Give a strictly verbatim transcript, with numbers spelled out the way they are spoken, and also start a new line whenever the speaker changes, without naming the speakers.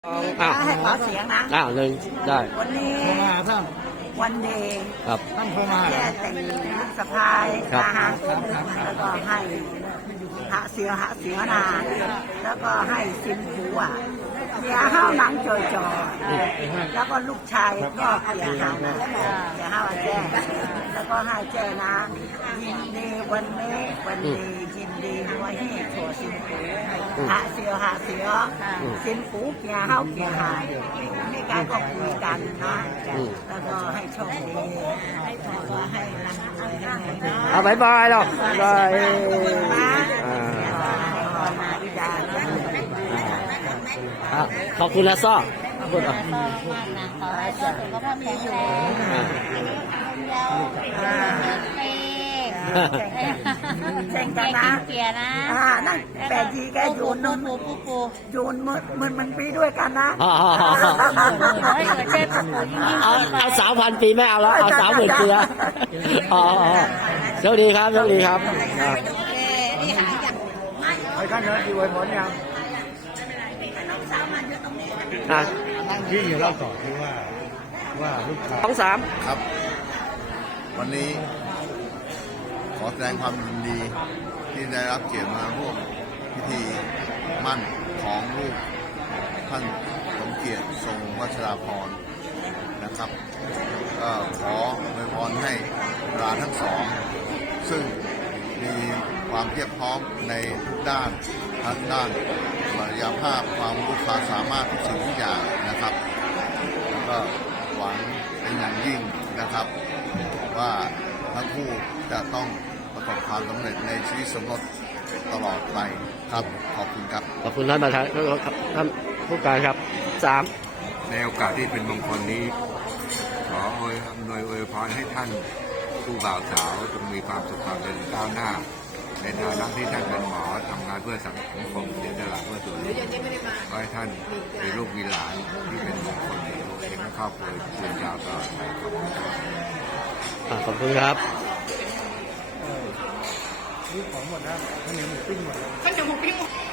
อ้าว
ให้ขอเสียงนะ
อ้าวหนึ่งได้
วันนี้
โทรมาท่าน
วันเดย์
ครับ
ท่านโทรมา
แย่แต่งลูกสะพาย
ครับ
นะฮะแล้วก็ให้หาเสียหาเสียนาแล้วก็ให้ซิมผูอ่ะเสียห้าวหนังจอยจอแล้วก็ลูกชายก็เสียห้าวนะเสียห้าวแจ้แล้วก็ให้แจ้นะยินดีวันนี้วันดียินดีไว้ให้ถั่วซิมผูหาเสียหาเสียซิมผูเกียห้าวเกียหายในการก็คุยกันนะแล้วก็ให้โชคดีให้ถั่วให้ร่ำรวยให้เงินนะ
เอาบายบายหรอกบายอ่าอ่าขอบคุณนะซ้อขอบคุณอ่ะ
มากนะขอให้พ่อสุขภาพแข็งแรงยาวเต้
เช่นกันนะ
เกียร์นะ
อ่านั่นแปดทีแกยูนนุ่น
ปูปูปู
ยูนมันมันมันปีด้วยกันนะ
อ๋อ
ให้เกิดเช่นปูปูยิ่งยิ่ง
เอาเอาสาวพันปีไม่เอาแล้วเอาสาวหมื่นปีแล้วอ๋ออ๋อโชคดีครับโชคดีครับอ่า
นี่หาอย่างไม่
ไอ้ท่านนั้นดีไว้หมดยัง
น้องสาวมันอยู่ตรงนี้
อ่ะ
ที่อยู่เล่าต่อที่ว่าว่าลูกชาย
สองสาม
ครับ วันนี้ขอแสดงความยินดีที่ได้รับเกียรติมาร่วมพิธีมั่นของลูกท่านสมเกียรติทรงวัชราภรณ์นะครับก็ขออวยพรให้หลานทั้งสอง ซึ่งมีความเพียบพร้อมในทุกด้านทั้งด้านมารยาภาพความรู้ความสามารถทุกสิ่งทุกอย่างนะครับแล้วก็หวังเป็นอย่างยิ่งนะครับ ว่าทั้งคู่จะต้องประสบความสำเร็จในชีวิตสมรสตลอดไปครับขอบคุณครับ
ขอบคุณท่านประธานท่านผู้การครับสาม
ในโอกาสที่เป็นมงคลนี้ ขออวยอำนวยอวยพรให้ท่านผู้บ่าวสาวจงมีความสุขความเจริญก้าวหน้า ในฐานะที่ท่านเป็นหมอทำงานเพื่อสังคมเสียสละเพื่อส่วนรวมขอให้ท่านมีลูกมีหลานที่เป็นมงคลในโลกเองและครอบครัวยืนยาวตลอดไปขอบคุณครับ
อ่าขอบคุณครับ
นี่ของหมดแล้วข้าวเหนียวหมูปิ้งหมดแล้ว
ให้จมูกปิ้ง